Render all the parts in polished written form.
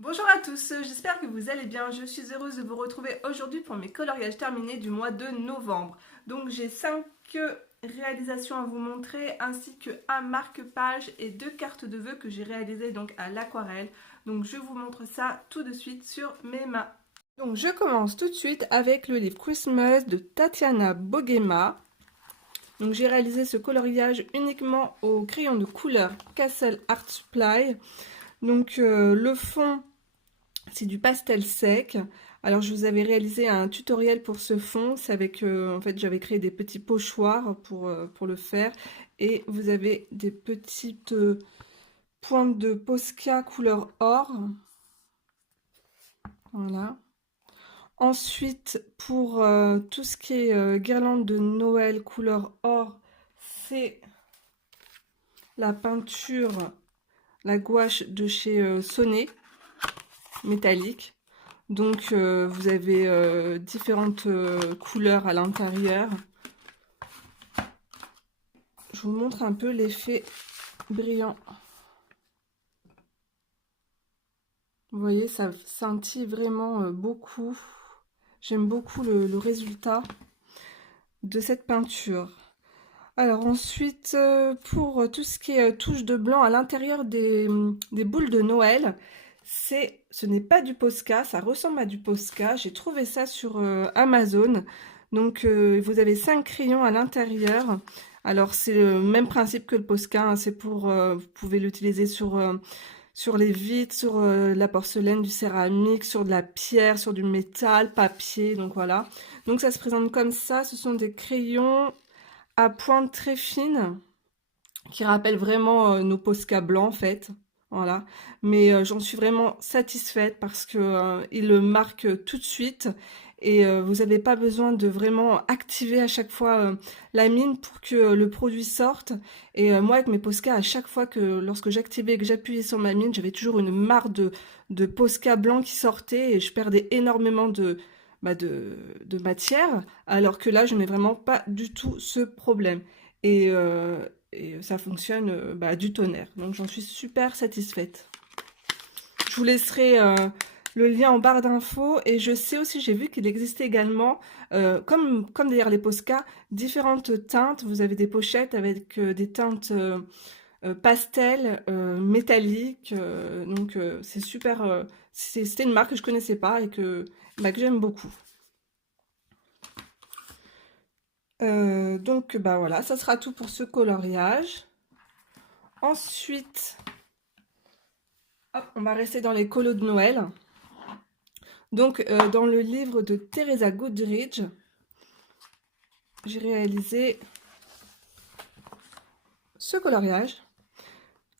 Bonjour à tous, j'espère que vous allez bien. Je suis heureuse de vous retrouver aujourd'hui pour mes coloriages terminés du mois de novembre. Donc j'ai 5 réalisations à vous montrer ainsi que un marque-page et 2 cartes de vœux que j'ai réalisées donc à l'aquarelle. Donc je vous montre ça tout de suite sur mes mains. Donc je commence tout de suite avec le livre Christmas de Tatiana Bogema. Donc j'ai réalisé ce coloriage uniquement au crayon de couleur Castle Art Supply. Donc le fond c'est du pastel sec. Alors je vous avais réalisé un tutoriel pour ce fond. C'est avec, en fait, j'avais créé des petits pochoirs pour le faire. Et vous avez des petites pointes de Posca couleur or. Voilà. Ensuite, pour tout ce qui est guirlande de Noël couleur or, c'est la peinture, la gouache de chez Sonnet, métallique. Donc vous avez différentes couleurs à l'intérieur. Je vous montre un peu l'effet brillant. Vous voyez, ça scintille vraiment beaucoup. J'aime beaucoup le résultat de cette peinture. Alors ensuite, pour tout ce qui est touche de blanc à l'intérieur des boules de Noël, ce n'est pas du Posca, ça ressemble à du Posca. J'ai trouvé ça sur Amazon. Donc vous avez 5 crayons à l'intérieur. Alors c'est le même principe que le Posca, hein. C'est pour, vous pouvez l'utiliser sur les vitres, sur la porcelaine, du céramique, sur de la pierre, sur du métal, papier, donc voilà. Donc ça se présente comme ça, ce sont des crayons à pointe très fine qui rappellent vraiment nos Posca blancs en fait. Voilà, mais j'en suis vraiment satisfaite parce que il le marque tout de suite et vous n'avez pas besoin de vraiment activer à chaque fois la mine pour que le produit sorte. Et moi avec mes Posca, à chaque fois que lorsque j'activais et que j'appuyais sur ma mine, j'avais toujours une mare de Posca blanc qui sortait et je perdais énormément de matière, alors que là je n'ai vraiment pas du tout ce problème. Et ça fonctionne du tonnerre. Donc j'en suis super satisfaite. Je vous laisserai le lien en barre d'infos. Et je sais aussi, j'ai vu qu'il existait également, comme d'ailleurs les Posca, différentes teintes. Vous avez des pochettes avec des teintes pastel, métalliques. Donc c'est super. C'était une marque que je connaissais pas et que j'aime beaucoup. Donc bah voilà, ça sera tout pour ce coloriage. Ensuite, hop, on va rester dans les colos de Noël. Donc, dans le livre de Teresa Goodridge, j'ai réalisé ce coloriage.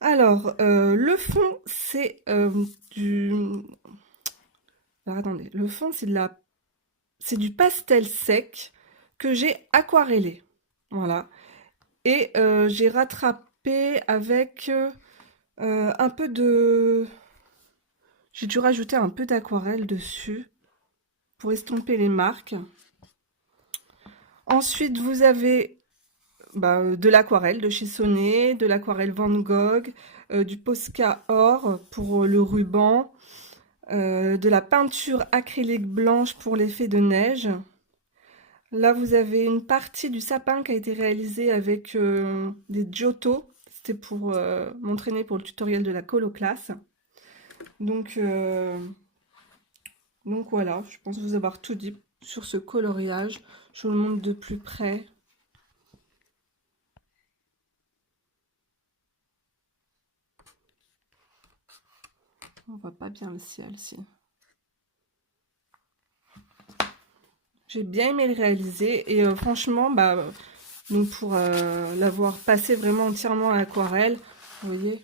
Alors, le fond, c'est du... Alors, attendez, le fond, c'est du pastel sec que j'ai aquarellé. Voilà. Et j'ai rattrapé avec un peu de... J'ai dû rajouter un peu d'aquarelle dessus pour estomper les marques. Ensuite, vous avez de l'aquarelle de chez Sonnet, de l'aquarelle Van Gogh, du Posca or pour le ruban, de la peinture acrylique blanche pour l'effet de neige. Là, vous avez une partie du sapin qui a été réalisée avec des Giotto. C'était pour m'entraîner pour le tutoriel de la coloclasse. Donc, donc voilà, je pense vous avoir tout dit sur ce coloriage. Je vous le montre de plus près. On voit pas bien le ciel ici. J'ai bien aimé le réaliser et franchement, donc pour l'avoir passé vraiment entièrement à l'aquarelle, vous voyez,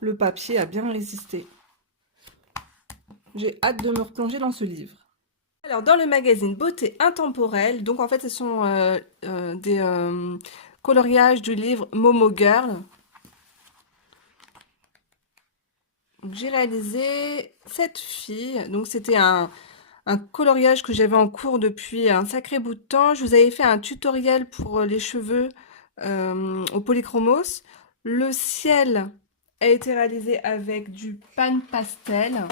le papier a bien résisté. J'ai hâte de me replonger dans ce livre. Alors, dans le magazine Beauté Intemporelle, donc en fait, ce sont des coloriages du livre Momo Girl. J'ai réalisé cette fille, donc c'était un coloriage que j'avais en cours depuis un sacré bout de temps. Je vous avais fait un tutoriel pour les cheveux au polychromos. Le ciel a été réalisé avec du pan pastel.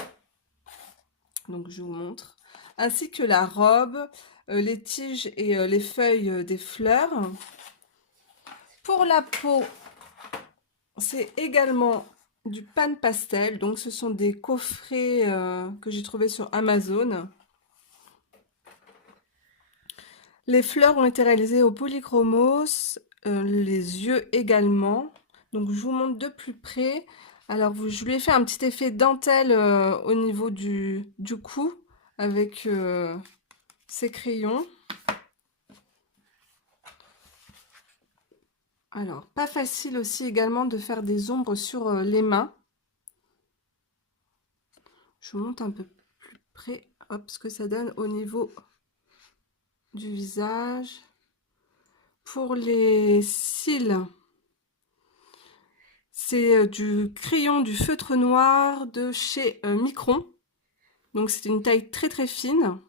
Donc je vous montre. Ainsi que la robe, les tiges et les feuilles des fleurs. Pour la peau, c'est également du pan pastel. Donc ce sont des coffrets que j'ai trouvés sur Amazon. Les fleurs ont été réalisées au polychromos, les yeux également. Donc je vous montre de plus près. Alors je lui ai fait un petit effet dentelle au niveau du cou avec ces crayons. Alors pas facile aussi également de faire des ombres sur les mains. Je vous montre un peu plus près, hop, ce que ça donne au niveau du visage. Pour les cils, c'est du crayon du feutre noir de chez Micron. Donc c'est une taille très très fine.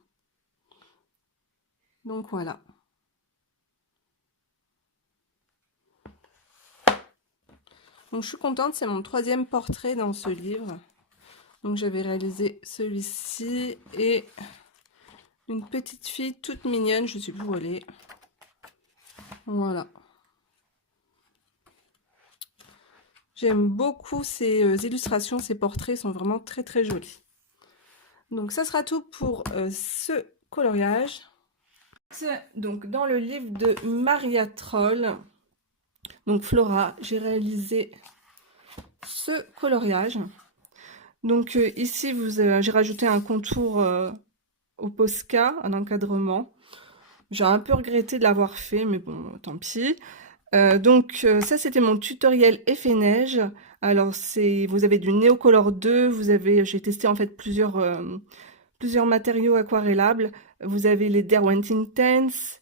Donc voilà. Donc je suis contente, c'est mon 3e portrait dans ce livre. Donc j'avais réalisé celui-ci et une petite fille toute mignonne, je sais plus où elle est. Voilà. J'aime beaucoup ces illustrations, ces portraits sont vraiment très très jolis. Donc ça sera tout pour ce coloriage. Donc dans le livre de Maria Troll, donc Flora, j'ai réalisé ce coloriage. Donc ici j'ai rajouté un contour au Posca, un encadrement. J'ai un peu regretté de l'avoir fait, mais bon, tant pis. Donc ça c'était mon tutoriel effet neige. Alors vous avez du Neocolor 2, j'ai testé en fait plusieurs matériaux aquarellables. Vous avez les Derwent Intense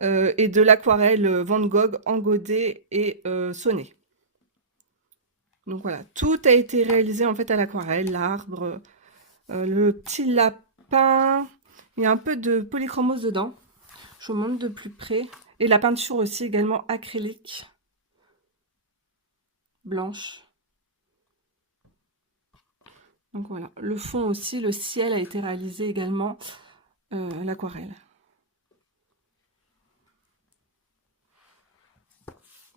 et de l'aquarelle Van Gogh en godet et sonné. Donc voilà, tout a été réalisé en fait à l'aquarelle, l'arbre, le petit lapin, il y a un peu de polychromose dedans. Je vous montre de plus près. Et la peinture aussi également acrylique, blanche. Donc voilà, le fond aussi, le ciel a été réalisé également à l'aquarelle.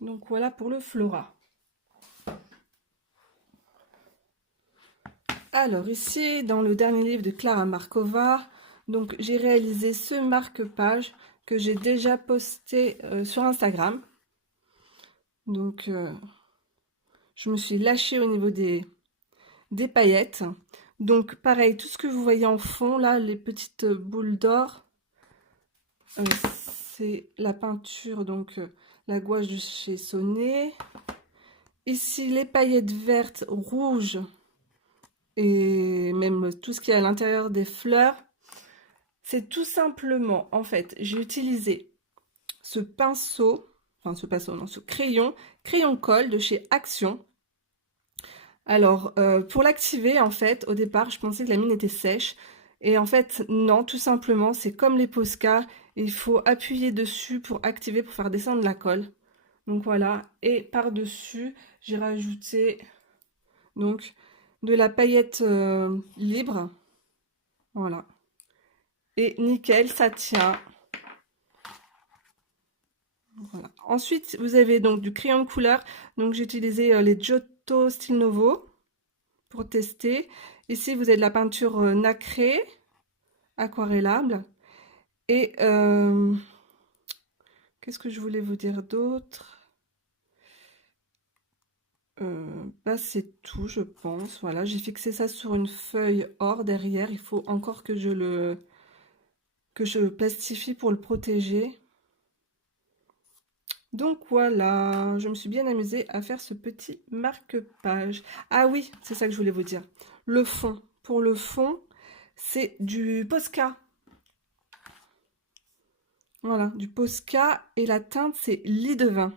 Donc voilà pour le Flora. Alors ici, dans le dernier livre de Klara Markova, donc j'ai réalisé ce marque-page que j'ai déjà posté sur Instagram. Donc je me suis lâchée au niveau des paillettes. Donc pareil, tout ce que vous voyez en fond, là, les petites boules d'or, c'est la peinture, donc la gouache de chez Sonné. Ici, les paillettes vertes, rouges, et même tout ce qui est à l'intérieur des fleurs. C'est tout simplement, en fait, j'ai utilisé ce pinceau, enfin ce crayon colle de chez Action. Alors, pour l'activer, en fait, au départ, je pensais que la mine était sèche. Et en fait, non, tout simplement, c'est comme les Posca. Il faut appuyer dessus pour activer, pour faire descendre la colle. Donc voilà. Et par-dessus, j'ai rajouté donc de la paillette libre. Voilà. Et nickel, ça tient. Voilà. Ensuite, vous avez donc du crayon de couleur. Donc j'ai utilisé les Giotto Style Novo pour tester. Ici, vous avez de la peinture nacrée, aquarellable. Et qu'est-ce que je voulais vous dire d'autre? Bah, c'est tout, je pense. Voilà, j'ai fixé ça sur une feuille or derrière. Il faut encore que je plastifie pour le protéger. Donc voilà, je me suis bien amusée à faire ce petit marque-page. Ah oui, c'est ça que je voulais vous dire. Le fond. Pour le fond, c'est du Posca. Voilà, du Posca et la teinte, c'est lit de vin.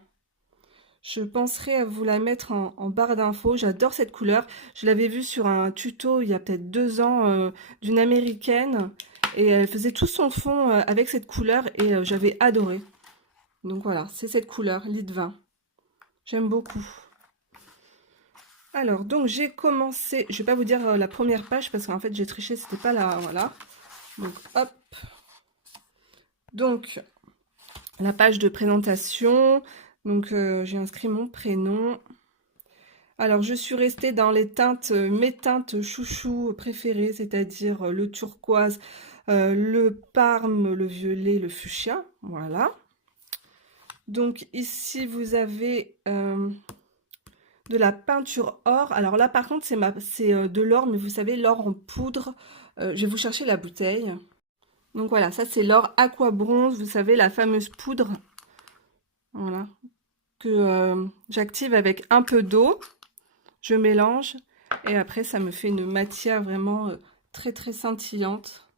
Je penserai à vous la mettre en barre d'infos. J'adore cette couleur. Je l'avais vue sur un tuto il y a peut-être 2 ans d'une américaine. Et elle faisait tout son fond avec cette couleur et j'avais adoré. Donc voilà, c'est cette couleur, lit de vin. J'aime beaucoup. Alors, donc j'ai commencé, je vais pas vous dire la première page parce qu'en fait j'ai triché, c'était pas là, voilà. Donc hop. Donc la page de présentation, donc j'ai inscrit mon prénom. Alors je suis restée dans les teintes, mes teintes chouchou préférées, c'est-à-dire le turquoise, le parme, le violet, le fuchsia, voilà. Donc ici vous avez de la peinture or. Alors là par contre c'est de l'or, mais vous savez l'or en poudre. Je vais vous chercher la bouteille. Donc voilà, ça c'est l'or aqua bronze, vous savez la fameuse poudre. Voilà, que j'active avec un peu d'eau. Je mélange et après ça me fait une matière vraiment très très scintillante.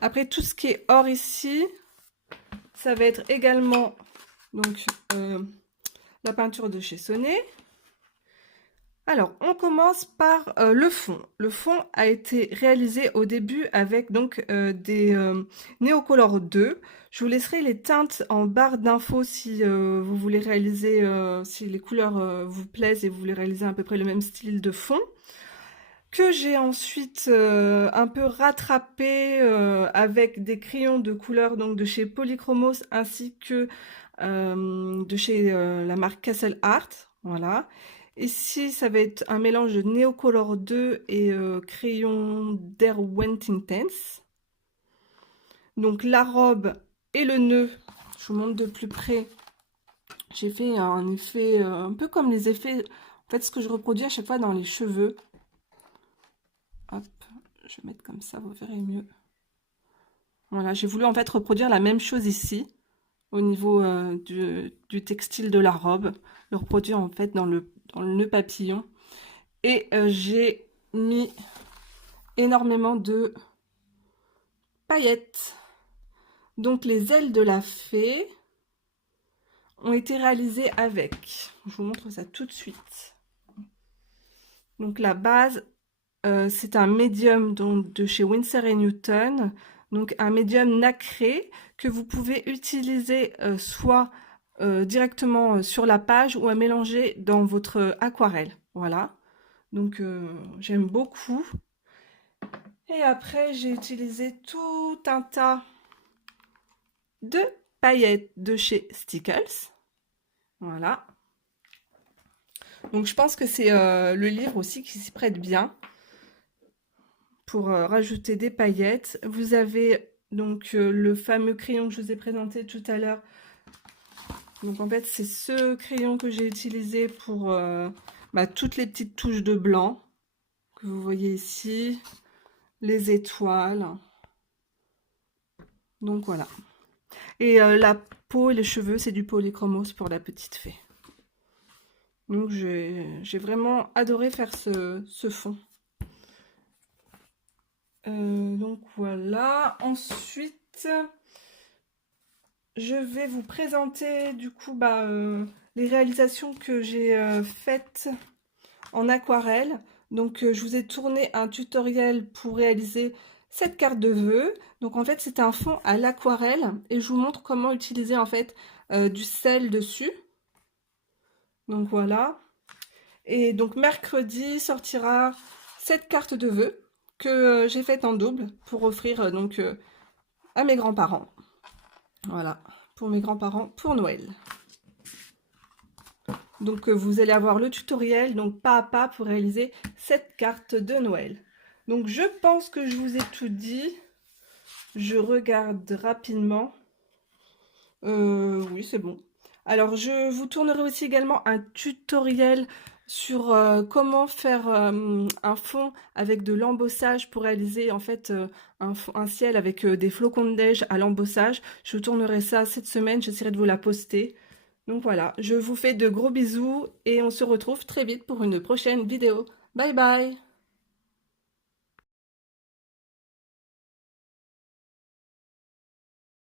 Après tout ce qui est or ici, ça va être également donc la peinture de chez Sonnet. Alors on commence par le fond. Le fond a été réalisé au début avec donc des Neocolor 2. Je vous laisserai les teintes en barre d'infos si vous voulez réaliser, si les couleurs vous plaisent et vous voulez réaliser à peu près le même style de fond. Que j'ai ensuite un peu rattrapé avec des crayons de couleur donc de chez Polychromos ainsi que de chez la marque Castle Art. Voilà. Ici, ça va être un mélange de Neocolor 2 et crayon Derwent Intense. Donc la robe et le nœud, je vous montre de plus près. J'ai fait un effet un peu comme les effets, en fait ce que je reproduis à chaque fois dans les cheveux. Hop, je vais mettre comme ça, vous verrez mieux. Voilà, j'ai voulu en fait reproduire la même chose ici, au niveau du textile de la robe, le reproduire en fait dans le nœud papillon. Et j'ai mis énormément de paillettes. Donc les ailes de la fée ont été réalisées avec. Je vous montre ça tout de suite. Donc la base, c'est un médium donc, de chez Winsor & Newton. Donc un médium nacré que vous pouvez utiliser soit directement sur la page ou à mélanger dans votre aquarelle. Voilà. Donc j'aime beaucoup. Et après j'ai utilisé tout un tas de paillettes de chez Stickles. Voilà. Donc je pense que c'est le livre aussi qui s'y prête bien pour rajouter des paillettes. Vous avez donc le fameux crayon que je vous ai présenté tout à l'heure. Donc en fait c'est ce crayon que j'ai utilisé pour toutes les petites touches de blanc que vous voyez ici, les étoiles. Donc voilà. Et la peau et les cheveux c'est du Polychromos pour la petite fée. Donc j'ai vraiment adoré faire ce fond. Donc voilà, ensuite je vais vous présenter du coup les réalisations que j'ai faites en aquarelle. Donc je vous ai tourné un tutoriel pour réaliser cette carte de vœux. Donc en fait c'est un fond à l'aquarelle et je vous montre comment utiliser en fait du sel dessus. Donc voilà. Et donc mercredi sortira cette carte de vœux que j'ai faite en double pour offrir donc à mes grands-parents. Voilà, pour mes grands-parents pour Noël. Donc vous allez avoir le tutoriel donc pas à pas pour réaliser cette carte de Noël. Donc je pense que je vous ai tout dit. Je regarde rapidement. Oui, c'est bon. Alors je vous tournerai aussi également un tutoriel sur comment faire un fond avec de l'embossage pour réaliser en fait un ciel avec des flocons de neige à l'embossage. Je vous tournerai ça cette semaine, j'essaierai de vous la poster. Donc voilà, je vous fais de gros bisous et on se retrouve très vite pour une prochaine vidéo. Bye bye!